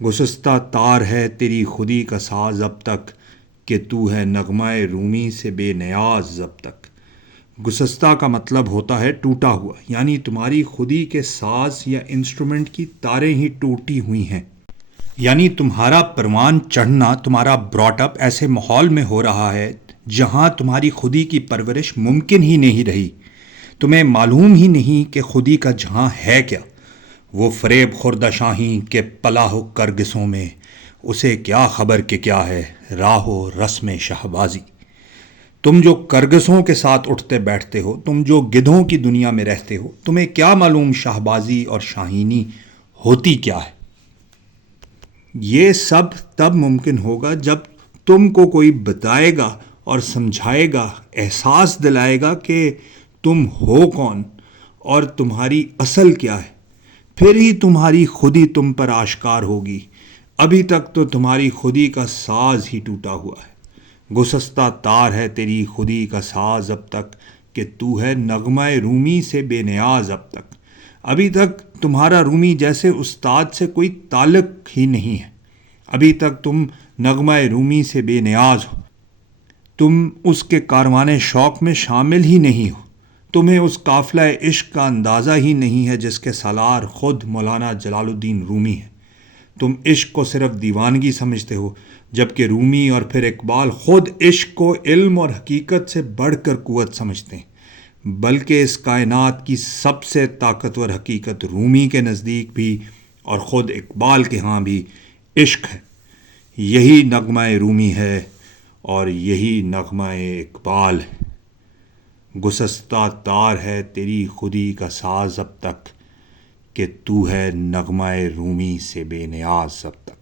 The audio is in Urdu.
گسستہ تار ہے تیری خودی کا ساز اب تک، کہ تو ہے نغمہ رومی سے بے نیاز اب تک۔ گسستہ کا مطلب ہوتا ہے ٹوٹا ہوا، یعنی تمہاری خودی کے ساز یا انسٹرومنٹ کی تاریں ہی ٹوٹی ہوئی ہیں، یعنی تمہارا پروان چڑھنا، تمہارا براٹ اپ ایسے ماحول میں ہو رہا ہے جہاں تمہاری خودی کی پرورش ممکن ہی نہیں رہی۔ تمہیں معلوم ہی نہیں کہ خودی کا جہاں ہے کیا۔ وہ فریب خوردہ شاہیں کہ پلا ہو کرگسوں میں، اسے کیا خبر کہ کیا ہے راہ و رسم شہبازی۔ تم جو کرگسوں کے ساتھ اٹھتے بیٹھتے ہو، تم جو گدھوں کی دنیا میں رہتے ہو، تمہیں کیا معلوم شہبازی اور شاہینی ہوتی کیا ہے؟ یہ سب تب ممکن ہوگا جب تم کو کوئی بتائے گا اور سمجھائے گا، احساس دلائے گا کہ تم ہو کون اور تمہاری اصل کیا ہے۔ پھر ہی تمہاری خودی تم پر آشکار ہوگی۔ ابھی تک تو تمہاری خودی کا ساز ہی ٹوٹا ہوا ہے۔ گسستہ تار ہے تیری خودی کا ساز اب تک، کہ تو ہے نغمہ رومی سے بے نیاز اب تک۔ ابھی تک تمہارا رومی جیسے استاد سے کوئی تعلق ہی نہیں ہے۔ ابھی تک تم نغمہ رومی سے بے نیاز ہو۔ تم اس کے کاروان شوق میں شامل ہی نہیں ہو۔ تمہیں اس قافلہ عشق کا اندازہ ہی نہیں ہے جس کے سالار خود مولانا جلال الدین رومی ہے۔ تم عشق کو صرف دیوانگی سمجھتے ہو، جبکہ رومی اور پھر اقبال خود عشق کو علم اور حقیقت سے بڑھ کر قوت سمجھتے ہیں۔ بلکہ اس کائنات کی سب سے طاقتور حقیقت رومی کے نزدیک بھی اور خود اقبال کے ہاں بھی عشق ہے۔ یہی نغمہ رومی ہے اور یہی نغمہ اقبال ہے۔ گسستہ تار ہے تیری خودی کا ساز اب تک، کہ تو ہے نغمہ رومی سے بے نیاز اب تک۔